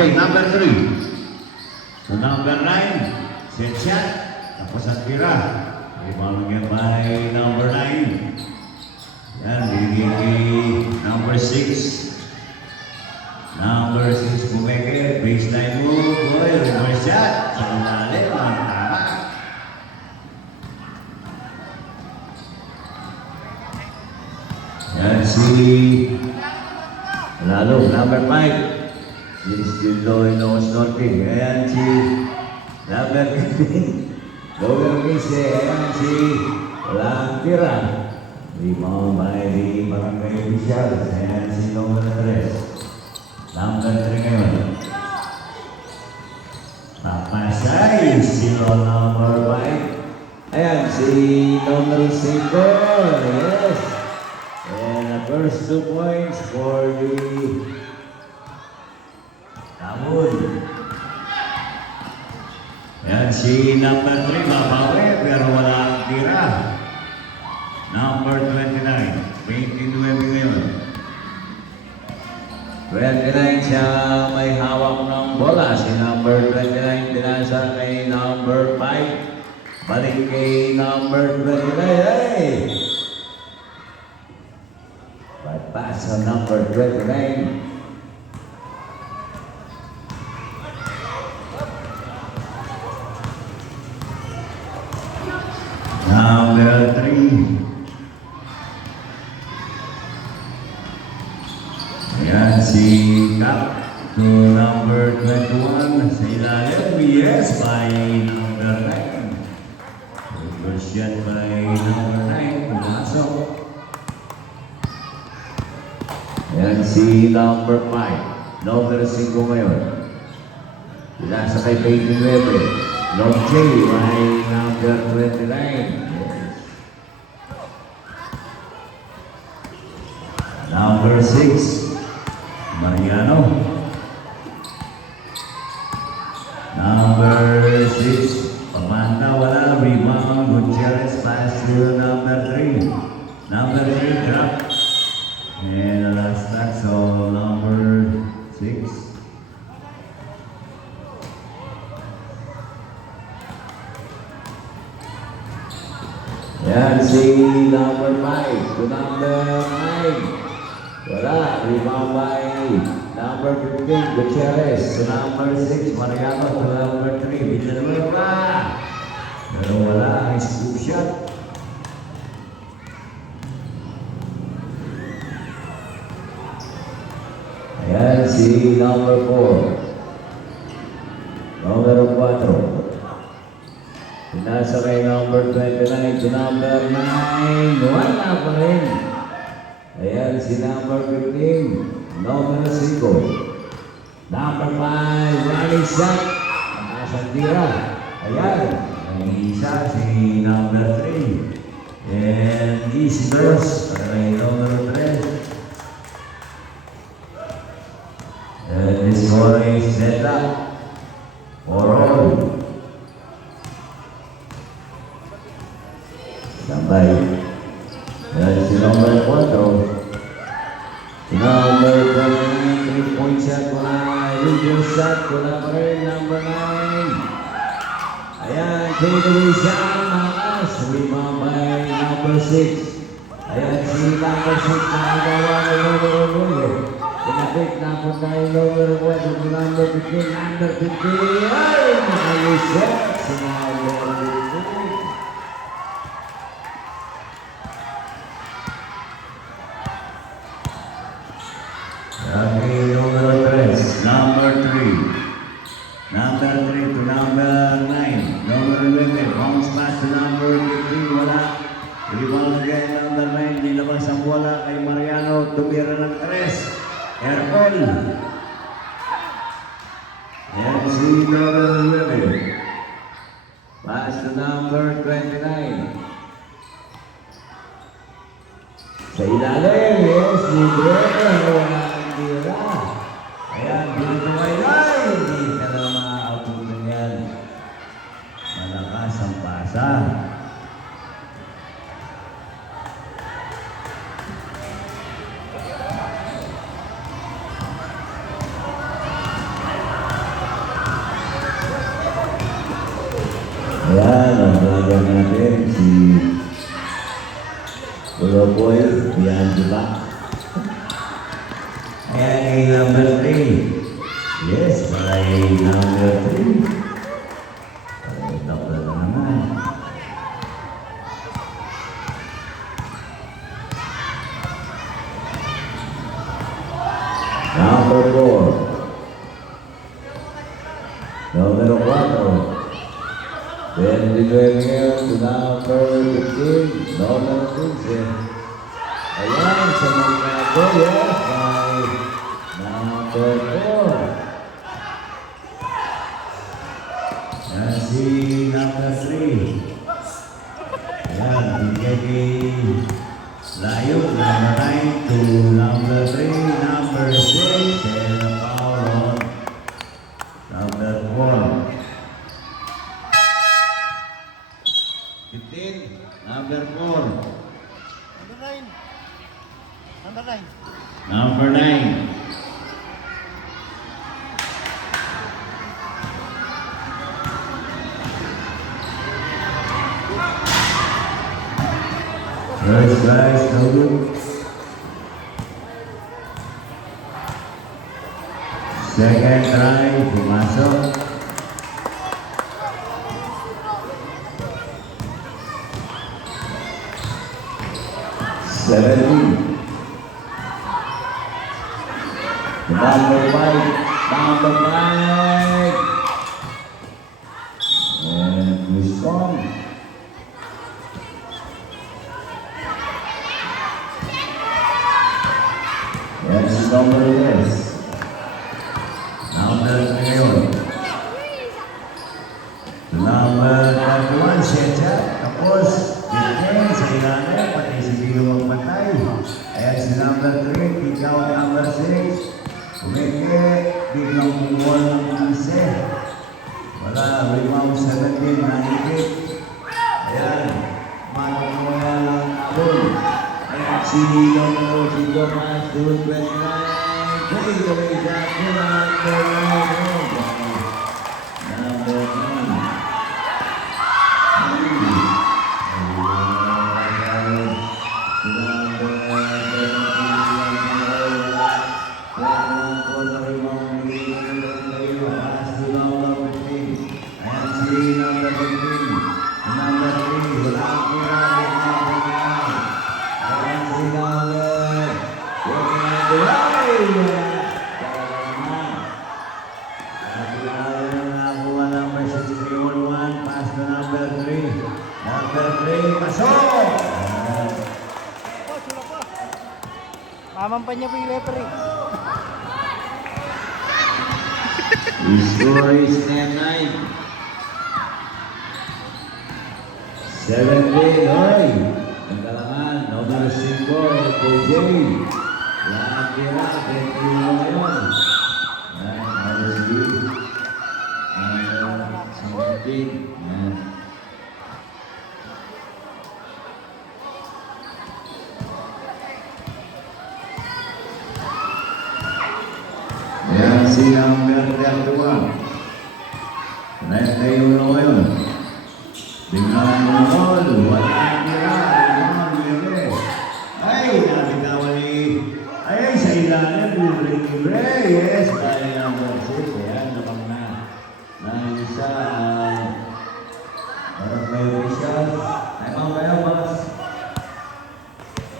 Okay, number 3. So number 9, set shot. Tapos ang tira. Rebound again by number 9. Yan, bigay kay number 6. Number 6 Bumeke, baseline move, boy, reverse shot. Sa malalim, ang tama. Yan si Lalo, number 5. This is Lois Norte. Ayan si number 15. Logan Mise, ayan si walang tira. Rebound by the Barangay Officials. Ayan si number 3. Number 3 ngayon. Papasay si number 5. Ayan si number 5. Yes. And the first 2 points for the Tamul. Ayan si number 3 mabawi pero wala ang tira. Number 29. 29 ngayon. 29 siya may hawak ng bola. Si number 29 pinasa kay number 5. Balik kay number 29. Hey! Pass sa number 29. Number 3. Ayan si Cap to number 21 sa ilalim. Yes, by number 9. Reverse shot by number 9. Pumasok. Ayan si number 5. Number 5 ngayon. Pinasa kay Peyton Webe. Long J by number 29. Yes. Number 6. Mariano. Number 6. Pamanta wala. Rebound. Gutierrez pass to number 3. Number 3 drop. And the last touch so number 6. Yan si number 5 to number 9. Wala, rebound by number 15, Gutierrez. To number 6, Mariano. To number 3, Villanueva. Pero wala, scoop shot. Ayan si number 4. Number 4. Pinasa kay number 29 to number 9. Wala pa rin. Ayan si number 15. Number 5. Number 5. Running shot. Ang tira. Ayan. Ang isa si number 3. And easy burst para kay number 3. And this one is set up for all. Sampai. Dan si number 4. Number 29, 3-point shot ko na. Region shot ko na pa rin. Number 9. Ayan, takeaway shot. Makas. Rebound by number 6. Ayan, si number 6 na agawa ng number 1. Pinapit na po tayo number 1. Number 15. Number 15. Ay, nakalusot. Si number 15. Okay, number 3. Number 3 to number 9. Number 11. Bounce pass to number 15. Wala. Rebound again, number 9. Nilabas ang bola kay Mariano. Tumira ng 3. Airpol. Yan si number 11. Pass to number 29. Sa ilalim, yes, libre. Wala ang tira. Ayan, dito ay hindi ka na makakapuntan yan. Malakas ang pasa. Ayan, ang vlogger natin, si Ulopoy Bianjula. Ayan, ay number 3. Yes, by number 3. Double na naman. Number 4. Number 4. Then we go here to number 15. Number 15. Ayan, sa mga goyes by number 4. Yan si number 3. Ayan, bigay layo, number 9 to number 3, number 6, and a foul on number 4. 15, number 4. Number 9. Number 9. Number 9. First guys, no good. Second try, pumasok. Number 5, number 5. And we strong. Yes, number 10. Number 11. Number 31, Shetcha. Tapos, Jiteng, sa ilalim, pati si Bino magpatay. Ayan si number 3, ikaw number 6. Umeke, biglang kumol ng pise. Wala, rebound 17, naikit. Ayan, manamuya lang doon. Ayan si number 5, Thomas, 229. Kaya gawin siya, number 9. Number 9. Mamampan niya po yung referee. The score is 10-9. 17, oy! Ang kalangan, number 5, KJ. Lahat tira, 21 ngayon. Yan, RSB. Something. Yan. Yan si number 31. Next na yun na ngayon. Biglang monol, wala tira, biglang ay, nabitawan ni, ay, sa ilalim, libre, yes, dahil number 6, ayan, napang na isa, parang may official, time out kayo, boss,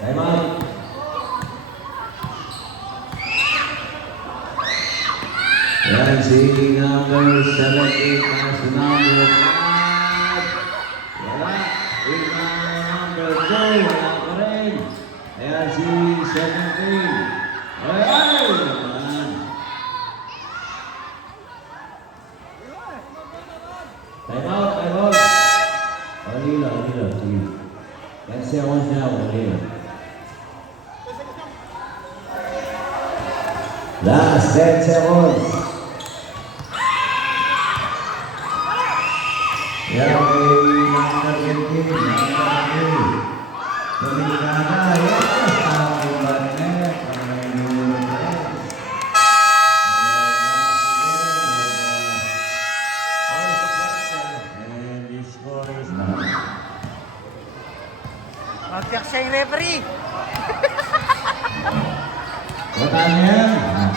time out. Yan si number 17, mas number 5, wala, biglang number 2, wala pa rin. Ayan si 17. Ay, naman. Time out, time out. Hindi lang. Sige. 10 seconds na, hindi lang. Last 10 seconds. Yan, may number 15, number 2. Dominicana, yes, ang banet, ang may numero 3. And this Matiyak siya yung referee. Wala na yan. Ayan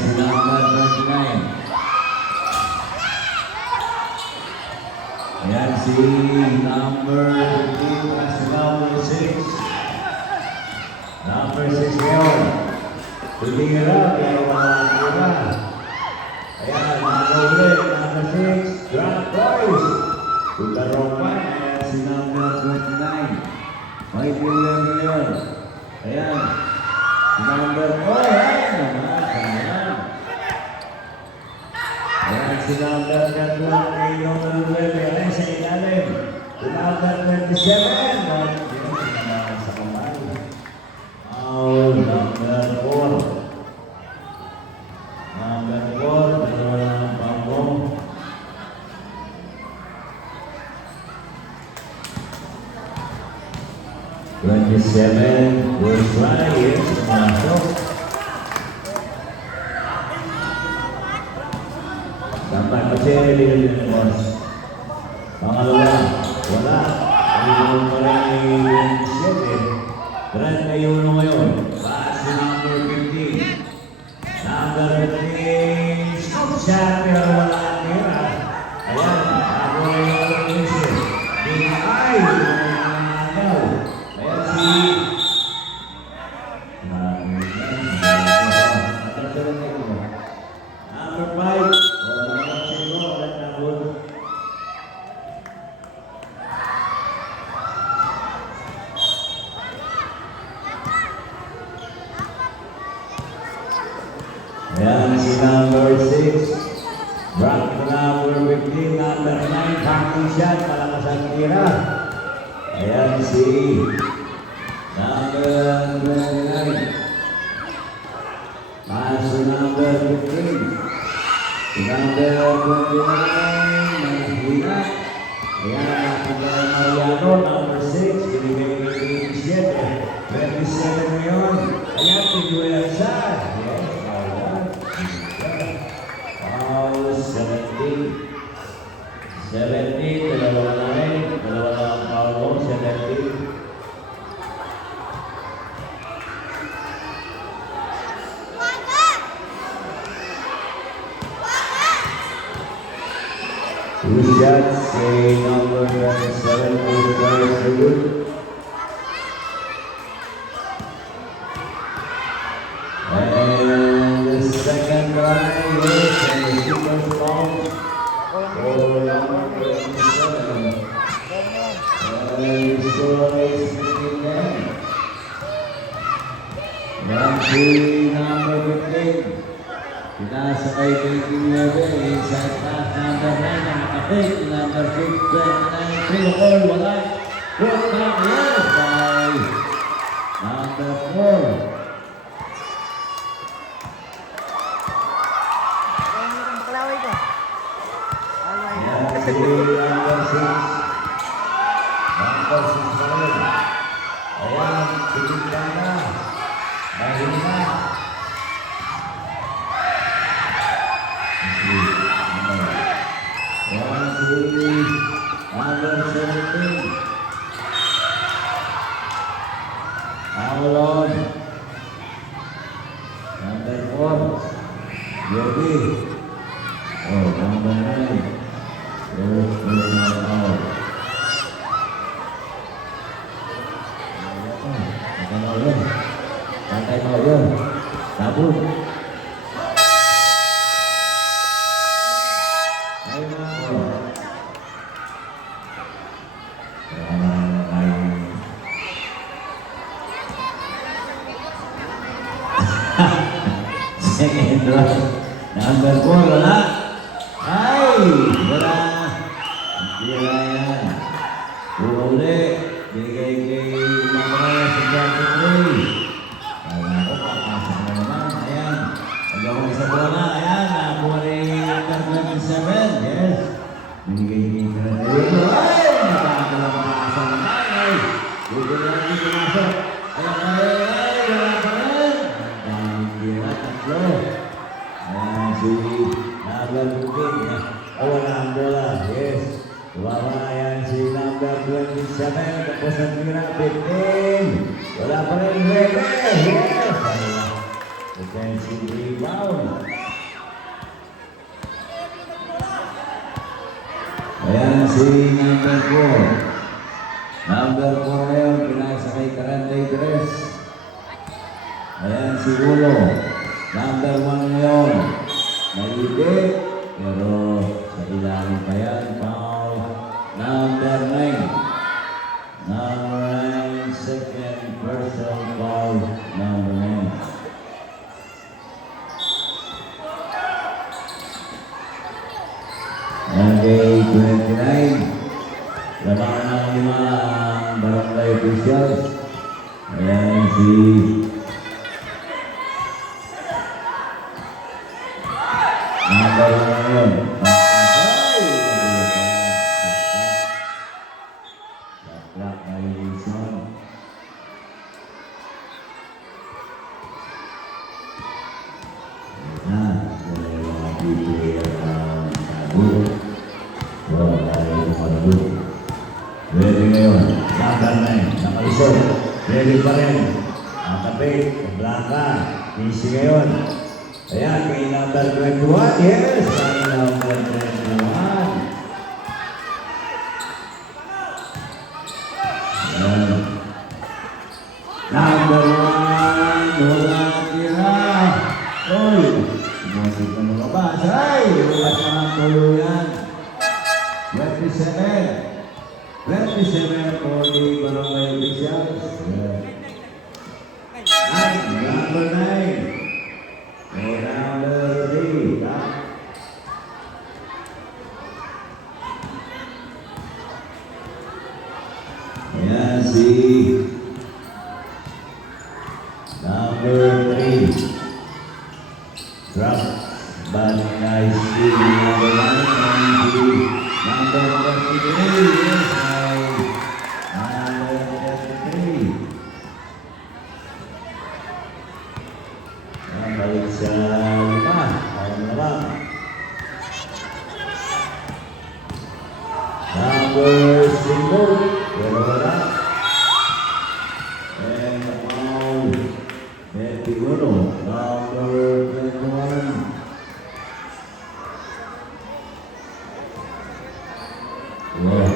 si number 29. Ayan si number 15 at si number 6. Number 6 ngayon. Tumira, pero wala ang tira. Ayan, number 6, Grand Boys. Tularo pa, ayan si number 29. May billion ngayon. Ayan. Si number 4, ayan naman. Ayan. Ayan si number 31, kay number 9. Ayan sa ilalim. Si number 27. Ayan sa kamay. Oh, number 4. Number 4, dalawa lang ang pambong. We'll try it. Dapat kasi nililin ng boss. Pangalawa, wala. Ayun pa rin yung 7. 31 ngayon. Pass si number 15. Number 15. Scoop shot pero wala ang tira. Ayan, ako rin yung issue. Binay. Ayan si number 5. Ayan si number 6. Rock number 15. Number 9. Counting shot. Malakas ang tira. Ayan si number 29. Pass to number 15. Si number 29. Manahina. Ayan nakuha Mariano. Number 6. Binigay ni 27. 27 ngayon. Ayan si Duelsa. Yes. Wow, 17. 17, dalawa na rin. Dalawa na ang Paulo, 17. Two shots, say number 7, who's very good. And the second try is and the super strong. Oh, number 27. And so is 15. Yan si number 15. Pinasa kay 29. Inside pass number 9. Nakakapit. Number 6, 29. 3 all. Wala. Good back. Yes. By number 4. Si number 6. Number 6 pa rin. Ayan, sigitla na. Dahil na. Ayan si number 17. Aulon. Number 4. Yogi. Oh, number 9. There's the out. Mau yun. Santai mau yun. Sabun. Ayo mau. Second one. Number 4 wala. Ay, wala. Wala yan. Uli. Bigay kay Mamaya sa Jackie 3. Kala ko, papasok na naman. Ayan. Pag ako isa po na, ayan. Nakuha rin yung number 7. Yes. Binigay kay Granadero. Ay! Nakakalang pakasok na. Ay! Buti na rin pumasok. Ayan na rin. Ay! Wala pa rin. Ang daming tira. Tatlo. Ayan si number 15. Wala ang bola. Yes. Wala yan si number 27. Tapos ang tira, 15. Wala pa rin, 9. Yes! Defensive rebound. Ayan si number 4. Number 4 ngayon, pinasa kay Karantay Tres. Ayan si Ulo. Number 1 ngayon. Maigit. Pero sa ilalim pa yan. Foul. Number 9. Number 9. Second personal foul. Number 9. Okay, 29. Laban ng 5 ang barangay officials. Ayan si number 1 ngayon. Saklak kay Wilson. Ayan, wala yung mga player ang tago. Wala tayo yung tago. Ready ngayon, number 9, nakalisod. Ready pa rin. Nakapit, Blanca, easy ngayon. Ayan, kay number 21, yes! Kay number 21. Ayan. Number 1, wala tira. Uy, musik na lumabas. Ay, wala mga tulo yan. 27. 27 for the barangay officials. Ay, number 9. Number 3. Ayan si number 3. Drop. But nice to number 1 and the number 33. Yes, number 33. Balik sa 5. Ayaw na lang. Number 5. Pero wala. And foul. 21. Number 21. Wow.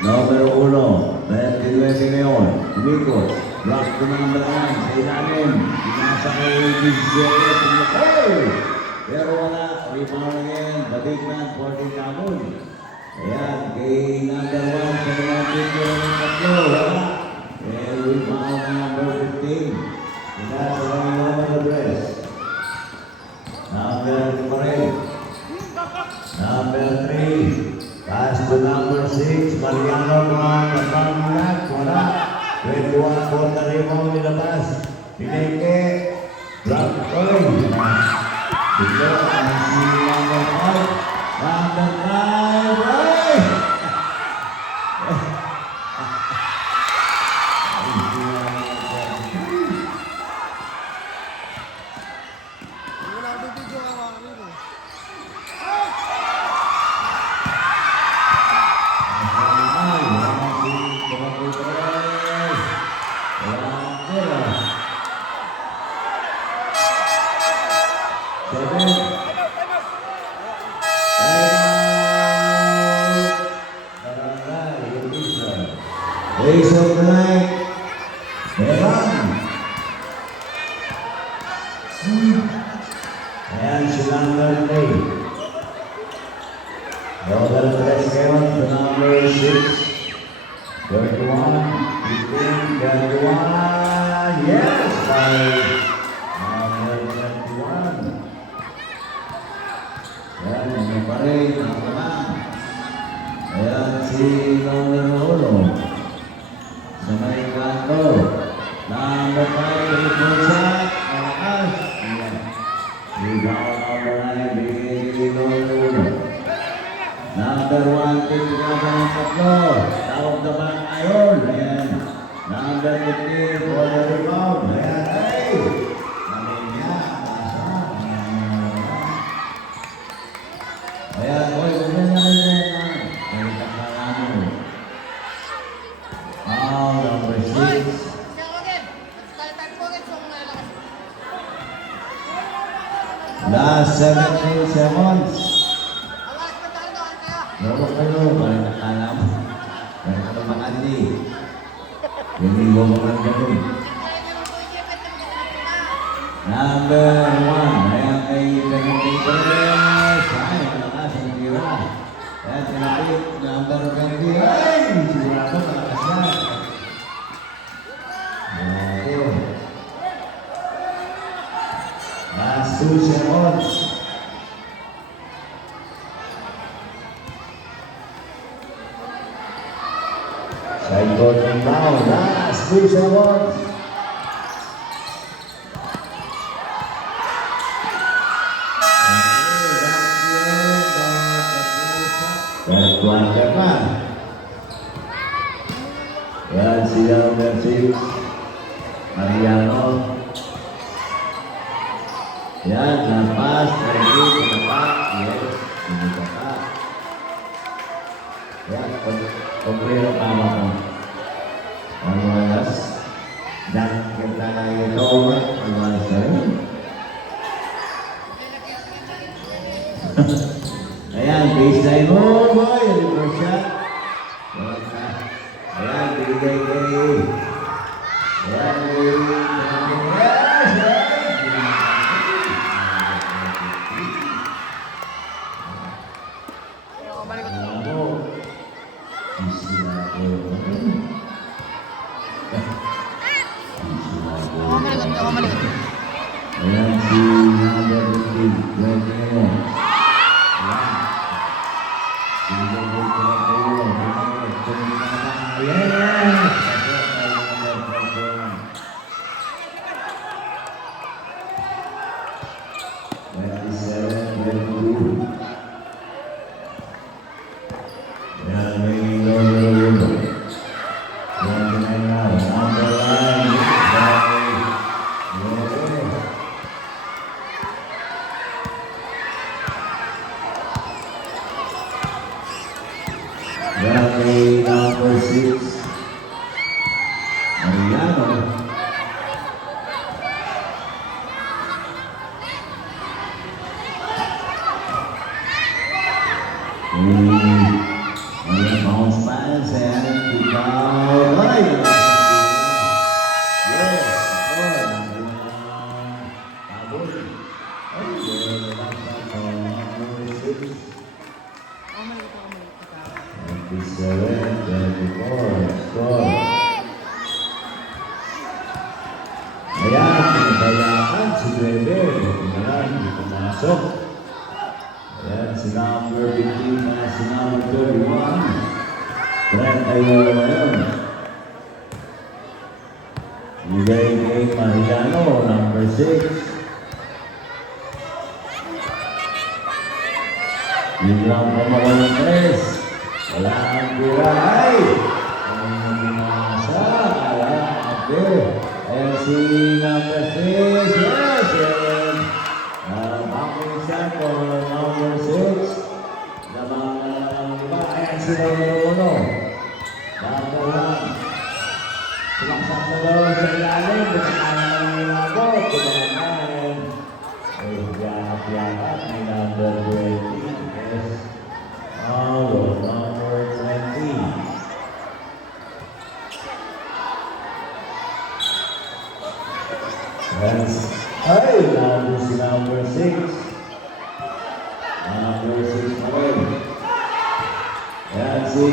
Number 1, 29 ngayon, umikot, block ko ng naman sa ilalim, pinasa kay Gizelle, Pero wala. Rebound again. The big man for the Kabul. Ayan. Kay number 1 sa mga picture ng tatlo. Wala. And rebound number 15. That's the one number the dress. Number 3. Number 3. Pass to number 6. Mariano Juan. Kapangulat. Wala. 21 for the rebound nilabas. Pineke. Drop point. Ito ang si number 5. Number 5. Right! Wala ako video ka mga Race of the night. Evan. Ayan si number 3. Number 3 ngayon to number 6. 31, 15, 21. Yes! By number 21. Ayan, yung pa rin. Ang naman. Ayan si number 1. Sa may kanto. Number 5, Riposa. Malakas. Ayan. Rebound number 9, bigay number 1, tingnan ng tatlo. Tawag na ba ngayon? Ayan. Number 15, for the rebound. Ayan. Ay! Maligya. Ayan. Oy, huwag na yan. Nalitan ka namin. Number 6. Last 17 seconds. Lolo kayo, balik na kala mo. Balik ka na makandi. Linigo mo lang ganun. Number 1. Ayan kay Pagkating Perez. Ay, malakas ang tira. Ayan, tinapit. Number 20. Ay, sigurado malakas yan. Ayan. Last 2 seconds. Saikot ng tao. Last 2 seconds. Keluarga kan? Ya, siang versi Mariano. Ya, lepas lagi ke depan. Yes, ini kakak. Ya, pembeli apa pun. Malas dan kita itu malas sekali. Ayan, baseline mo, boy. Reverse shot. Ayan, bigay kay. Ayan, ayan, si number 15. Dari number 6 Mariano. Bounce pass and ikaw ay yes, Kabul. Ay, pumasok. Ayan, si number 15 na si number 31. Brent Ayala ngayon. Bigay kay Mariano, number 6. Biglang pamawa ng 3. Wala ang tira. Ay! Ang binasa. Wala ang tira. Ayan si number 6. Yes! Ang isa po, number 6. Naman iba. Ayan si number 1. Number 1. Sumaksak na daw sa ilalim. Pinakanan ng ilabot. Pinakanan. Ay, yakat-yakat. May number 20. Yes. Oh, number 20. Yes. Ay, number 6. Number 6 na rin. Yan si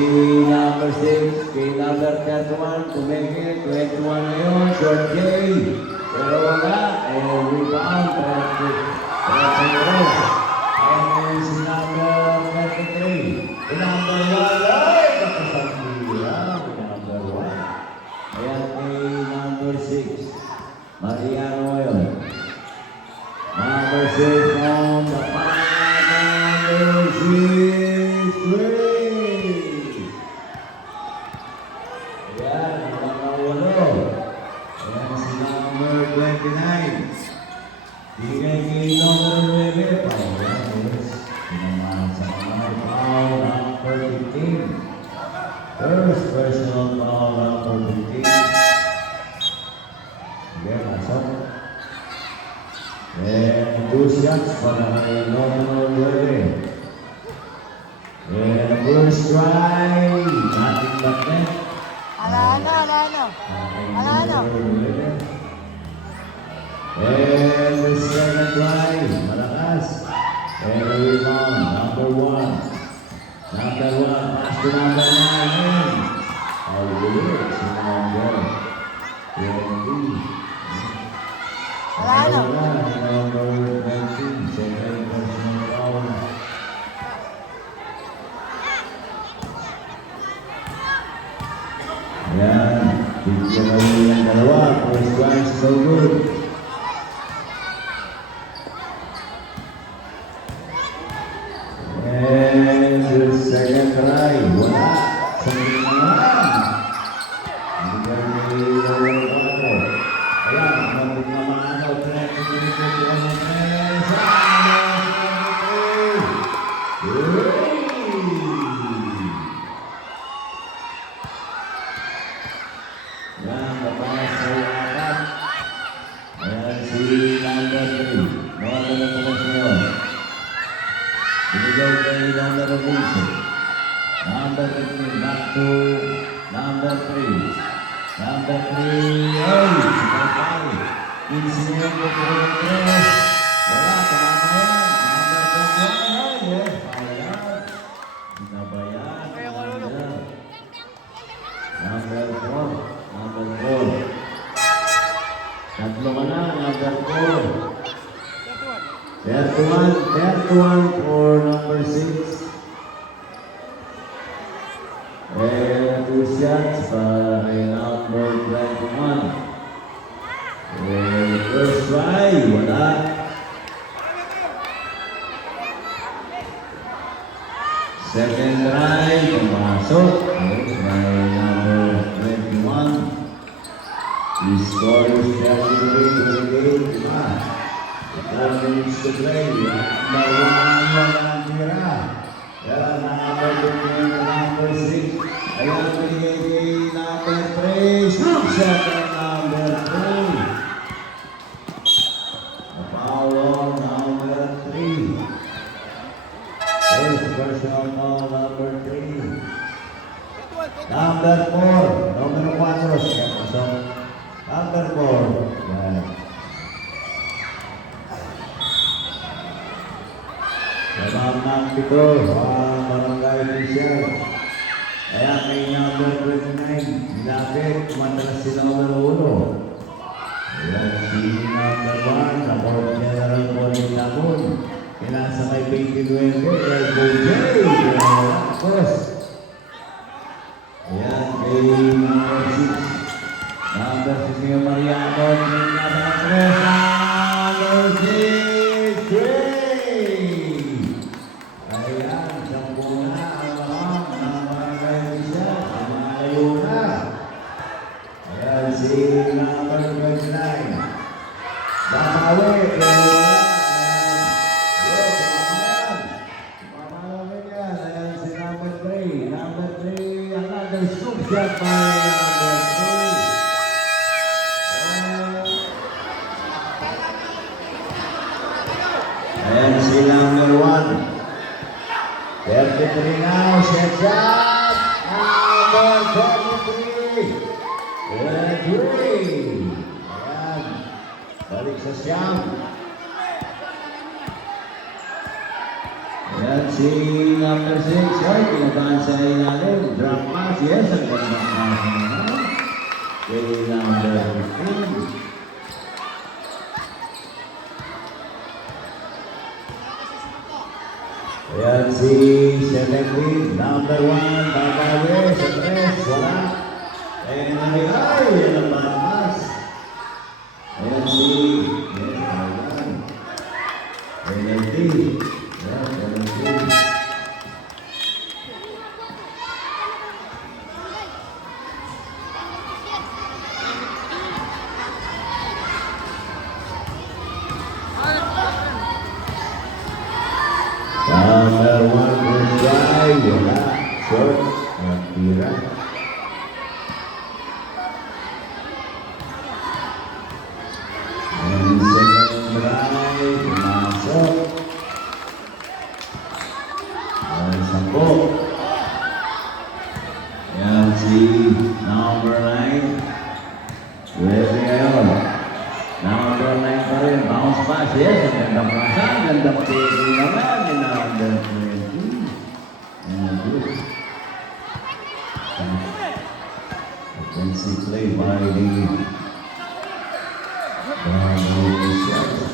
number 6, kay number 31, tumigil, 21 na yun, short game. Pero wala, rebound, 33. And si number 33, number 1, ay, nakasambira, number 1. Ayan kay number 6, Mariano ngayon. Number 6 on the number 6, 3. Ayan, mga walo. Ayan si number 29. Bigay kay number 9. Yes. Pinamahan sa kamay. Foul number 15. First personal foul number 15. Sige, pasok. And 2 shots para kay number 11. And first try. Nothing but net. Alano. And the second try, malakas. And the rebound, number 1. Number 1, pass to number 9. Ang ulit, si number 20. Alano. Number 20, second personal foul. Ayan, bigyan na rin yung dalawa. First try, so good. And the second try, wala. Sa naman. Bigyan na rin yung dalawa. Ayan, mabuk na mga ano. Trek, trek, Yan, babae sa yakat. Ayan si number 3. Nawala na po kasi yun. Binigay kay number 15. Number 15, back to number 3. Number 3, ay, si Papay. Insinyero po po ng 3. Wala, tama yan. Number 21, yes, ayan. Sinabayan. Number 4. Number 4. Tatlo ka na, number 4. 31 for number 6. And 2 shots para kay number 21. And first try, wala. Second try, pumasok. By number 21. He scores 33 for the game. Diba? 4 minutes to play. Number 1 ang tira. Kaya number 15 to number 6. Ayan pinigay kay number 3. Shot ang number 3. Foul on number 3. First personal foul number 3. Number 4. Number 4. So, number 4. Yan. Namamang pito. Barangay official. Kaya kay number 29. Nilapit. Madalas si number 1. Ayan si number 1. Support General Bonnie Labon. Mula sa may 29, Elbow J. Tapos, ayan, kay number 6. Number 6 yung Mariano. Number 6, Trey. Ayan, sampu na ang mga siya. Malayo na. Ayan, si number 29. Bahawi, pero wala. Shot by number 3. And si number 1. 33 now, shot shot. Number 33. Edwin. Ayan. Balik sa siyam. Ayan si number 6. Ay, pinabahan sa ilalim. Drop pass. Yes, ang ganda pass naman. Kay number 15. Ayan si 17. Number 1. Babawi sa 3. Wala. Ayan na rin. Ay, yan ang pass. Ayan si... Ayan. Penalty. Ayan, penalty. Number 1 will try. Wala. Short. Tira. And second try. Pumasok. Ayan, sampo. Ayan si number 9. Pwede ngayon. Number 9 pa rin. Bounce pass. Yes, ang gandang pass. Ang gandang pwede naman. Yung number 20. Ayan, good. Offensive play by the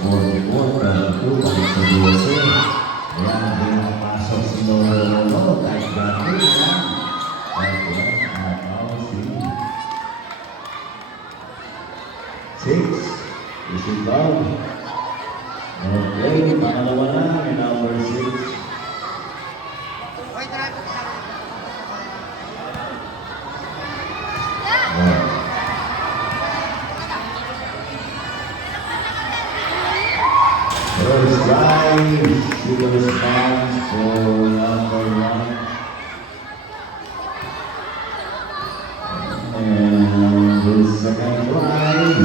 for the quarter. 2 points sa USA. Ayan, pinapasok si Lolo. Kahit dati na. Okay, now si 6. Is it down? Okay, pangalawa na. May number 6. First drive, she goes down for number 1. And the second drive,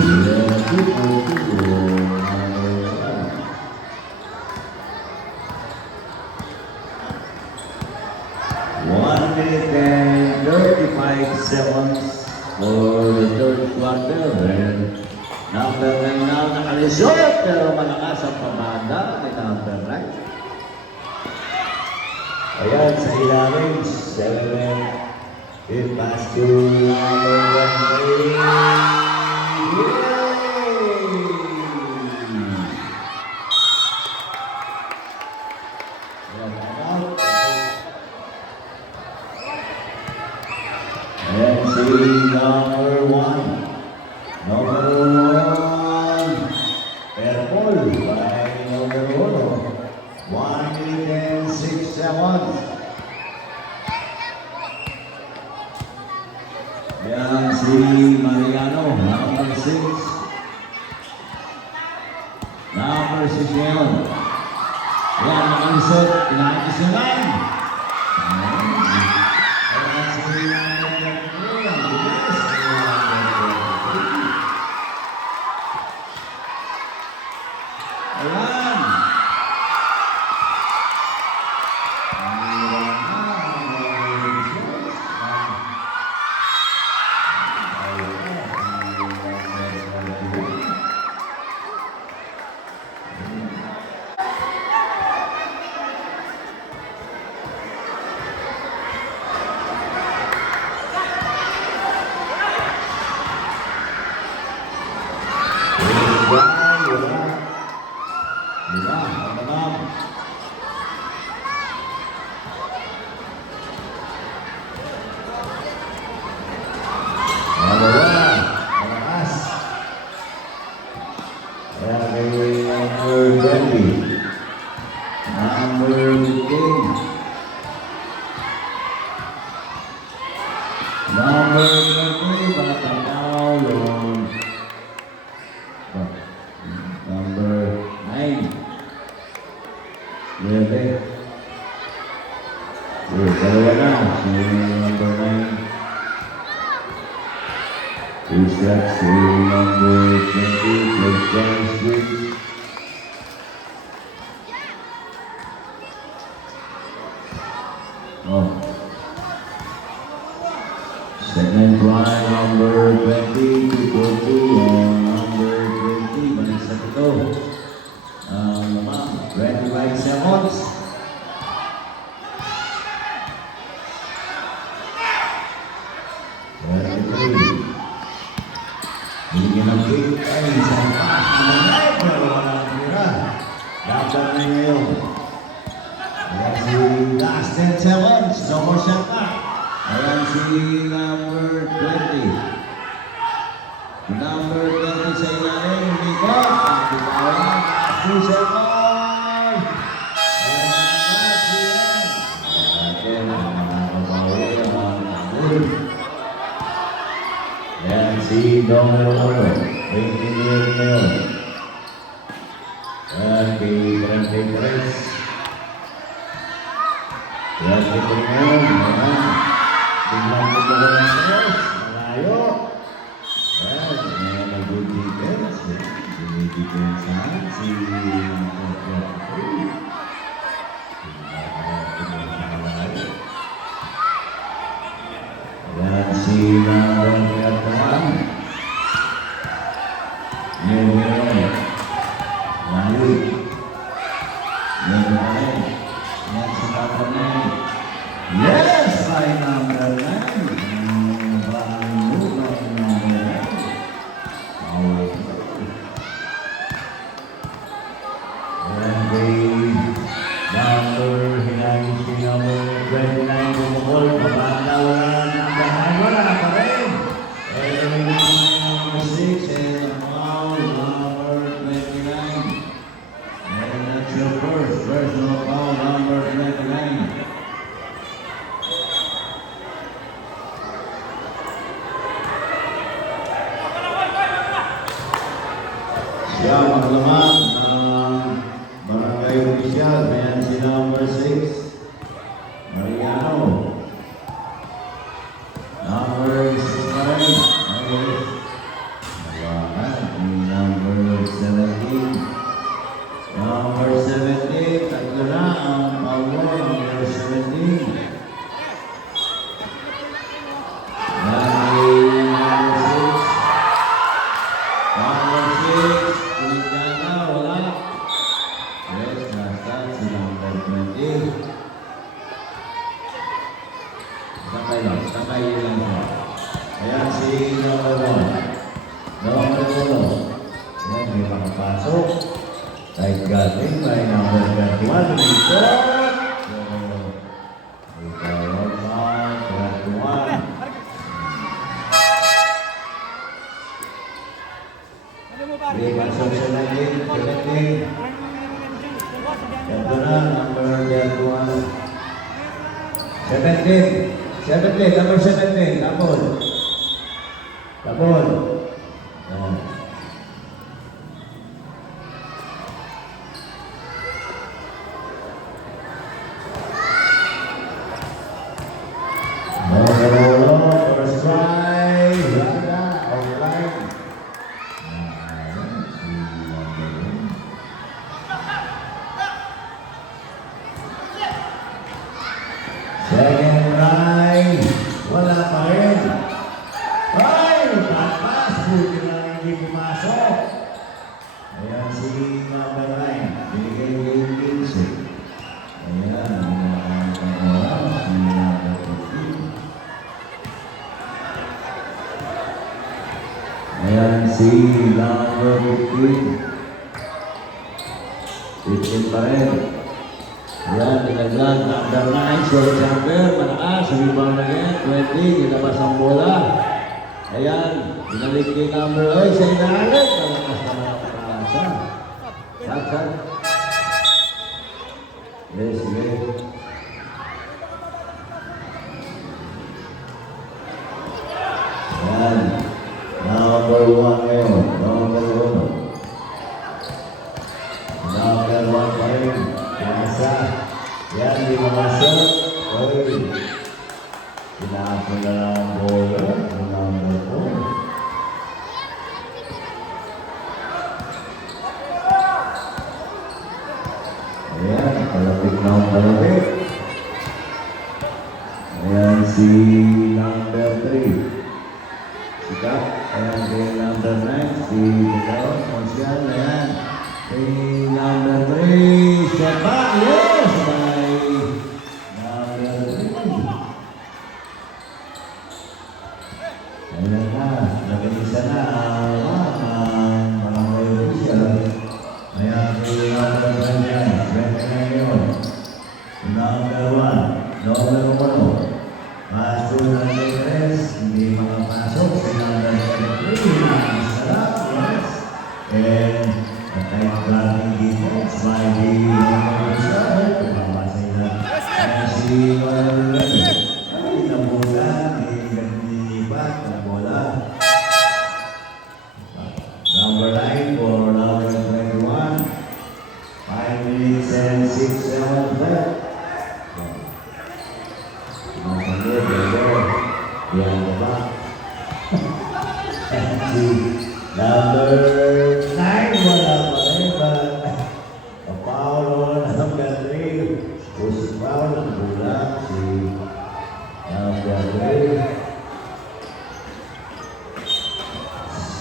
One minute and 35 seconds for the third quarter. And number 9 now nakalisot, pero malakas ang pamanda ni number 9. Ayan, sa ilalim, 7. It pass to number 1. And see number 1. Number 1. Airpol by number 1. 1 minute and 6 seconds. Yan si Mariano, number 6. Number 6 ngayon. Yan, nakalisot. Pinakis na lang. Ayan si Ayan. Wala. Wala. Number 15. Number 20, Batang Aulon. Number 9. Really? Dalawa na. Si number 9. Is that si number 20, Plus John Street. Oh. Second line, number 20 to 40, number 20, Vanessa Tito. Naman, 25 seconds. Bigyan ng kick ay isang pass. Manay, pero walang tira. Dapat na ngayon. Ayan si last 10 seconds. No more shot na. Ayan si number 20. Number 20 sa ilalim. Likod. Ang bitawa. Last 2 seconds. Ayan ang last yan. Ayan ang nakakabawi ang bull. Ayan si Donald Oro. 20 years na yun. Ayan kay 33. Ayan kay 33 ngayon. Ayan. Tingnan ko ba ng stress? Malayo. Ayan. Ayan ang good defense. Dinidefense naman si ayan si Narong Erdogan. Ngayon. Lalu. Ngayon. Ayan si Kapanay. Yes! Ay number 9. Bago ang number 9. Ayan kay number hinagin si number 29 bumukol. Pabatawaran number 9. Wala pa rin. Ayan number 6 and foul number 29. And that's your first personal foul number 29. Siya maglaman ng barangay opisyal. Ayan si number 6. Mariano. Number 6 pa rin. Okay. Nawakan. Number 17. Number 17. Tatlo na ang power. Number 17. Sakay lang siya. Ayan si number 1. Number 1. Ayan, may makapasok. Kahit galing, may number 21. Dito! Ikaw, 21. May pasok siya na din. 17. Ito na, number 21. 17. 17, number 17, Tapon. Tapon. Ayan. Marolo, first try. Lada, outline. Second try. Wala pa rin. Ay! Tapas! Buti na hindi pumasok. Ayan si number 9. Binigay niya yung 15. Ayan. Si number 15. Ayan si number 15. 15 pa rin. Ayan, nilaglag, number 9, short jumper, malakas, rebound again, 20, nilabas ang bola. Ayan, binalik kay number 8 sa inalit, malakas naman ang pag-asa. Saksak. Yes, sige. Yan. Number 1 ngayon. Number 1. Number 1 pa rin. Yasa. Yan, di mamasok. Oy. Sinapon na lang ang bola. Number 4. Ayan, palapit na ang palapit. Ayan si number 3. Sikat. Ayan si number 9. Si Sikat. Monsyal. Ayan. Si number 3. Siapa? Yes! By number 3. Ayan na. Nag-isa na. Mga may official. Ayan si number 9 yan. 29 yun. Number 1. Number 1. Pasok na Negres. Hindi makapasok. Si number 23. Sarap. Yes. And the tight blocking defense by the number 7. Kumabasa na. And si number 11. Ay, nabuga. Nilibat na bola. Number 9 for number 21. 5 minutes and 6 seconds left. Masalid, there. Yan baba. And si number 9, wala pa rin ba? Papaul wala number 3. O si Paul, ang bulang. Si number 3.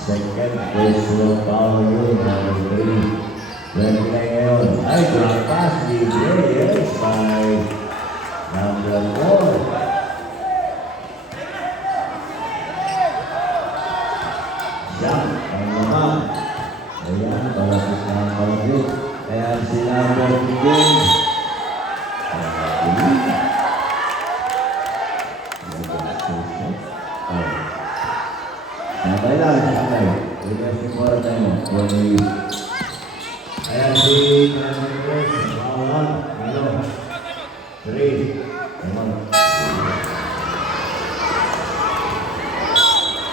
Second personal foul yun, number 3. Pwede na ngayon. Ay, drop pass ni Reyes by number 4. Jump ang naman. Ayan, palapit na ang palapit. Ayan si number 15. Sabay lang, sabay. Ito si Mora tayo. Ayan si Menendez. Bawal. Ano? 3. Ayan.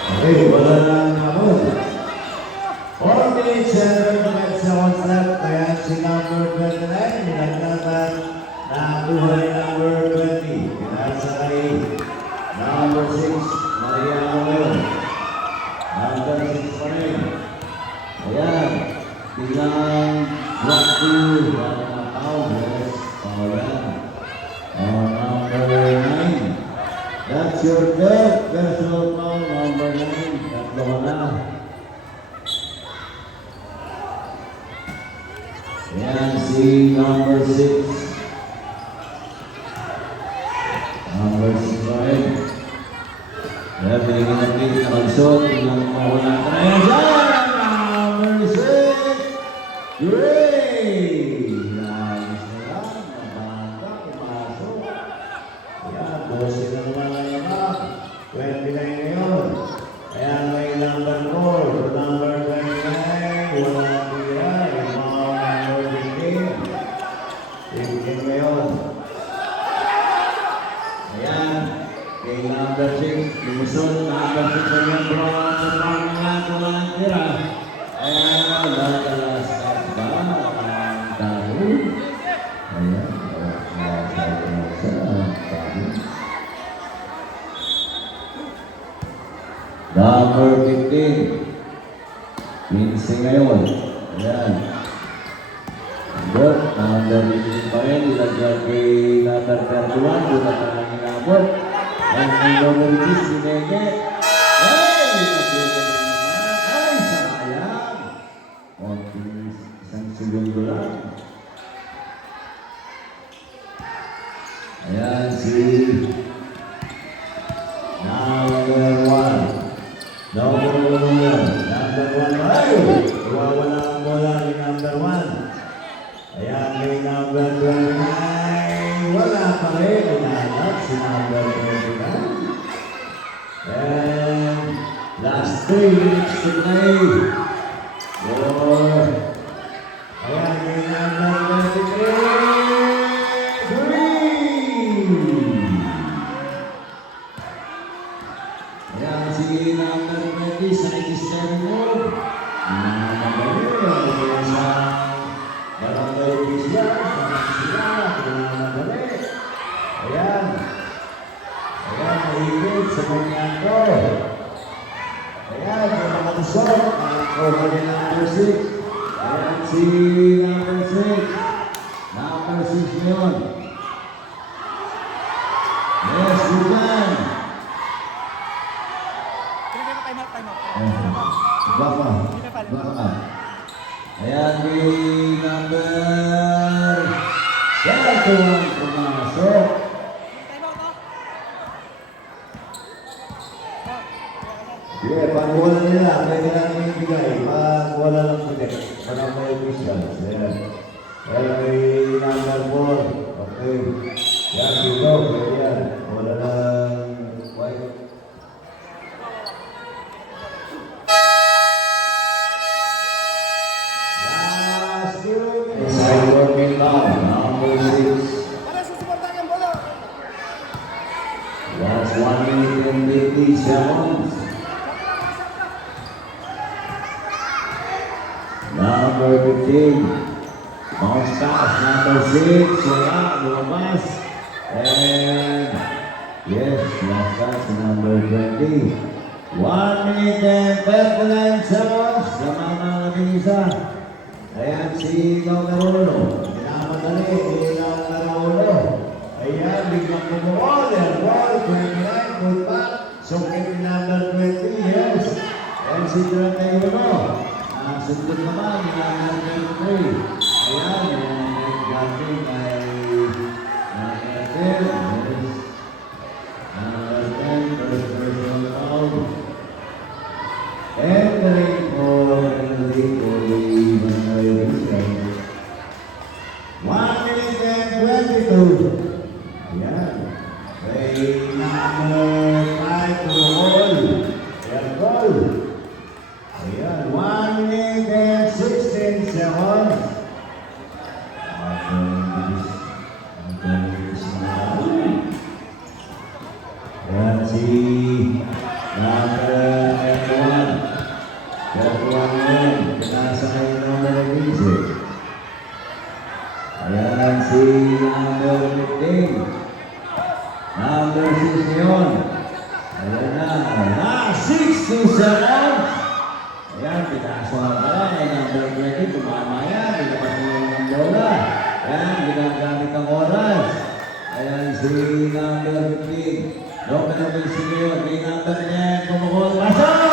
Okay, wala lang ako. 4 minutes and 30 seconds left. Kaya si number 29. Nilagdagan na buhay number 20. Pinasa kay number 6. Maria Romero. Number 6 pa rin. Ayan. Bilang block 2. Wala na foul. Yes. Ayan. Number 9. That's your third personal foul. Number 9. Tatlo ka na. Ayan si number 6. Number 6 pa rin. Kaya binigyan natin na kagsot. Tingnan mo ako natin. Ayan siya! Number 6! Great! Nice na lang. Mabanda. Pumasok. Ayan. 12 na naman ngayon na. 29 ngayon. Ayan may number 4. Number 29. Wala tira. Yung mga number 15. 15 ngayon. Ayan. Kay number 6, lumusod, number 6 ay yung bronze sa pangalan ko ng tira. Ayan, nadalas at ba ang tao? Ayan, number 15. 15 ngayon. Ayan. Good. Number 15 pa rin. Ilagyan kay number 31. Doon na lang inabot. Ang number 6, si Nege. Ay! Nabuto na naman. Ay! Sayang! Okay. Isang segundo lang. Ayan si number 1. Number 1. Number 1. Ay! Iwawala ang bola ni number 1. Ayan may number 29. Wala pa rin. Inaanap si number 29. And last 3 minutes to play. Ayan may number 23. Number 6 yun. Yes, good man. Time out. Back pa. Ayan, may number 7 pumasok. Time out, no? Sige, pag wala nila, pwede namin ibigay. Pag wala lang pwede. Parang may officials. Ayan. Ayan, may number 4. Okay. Yan, dito. Pwede yan. Wala lang white. Last two. Inside working time. Number 6. Para susuportahan yung bola. That's 1 minute and 50 seconds. Number 15. Bounce pass. Number 6. Wala. Lumabas. And yes, last pass. Number 20. 1 minute and 39 seconds. Sama na natin isa. Ayan si Naulo. Pinamadali. Ilang Naulo. Ayan, biglang kumukol. And ball, 29, good back. Sukit number 20, yes. And si 31. Sundot naman, number 23. Ayan, yung gating ay number 10, yes. Number 10, first person foul. Entering for penalty for the Manila Vista. 1 minute and 22. Ayan. May number 5 to goal. Ayan, goal. Ayan, 1 minute and 16 seconds. Ayan, si number 1. Gagawa ngayon. Pinasakay ng number 15. Ayan si number 15. Number 6 yun. Ayan na. 60 seconds. Ayan, pinaso nga pala. Number 20, tumama yan. Pinapas mo yung bola. Ayan, ginagamit ang oras. Ayan si number 15. Local official yun. May number niya. Kumukul. Pasok!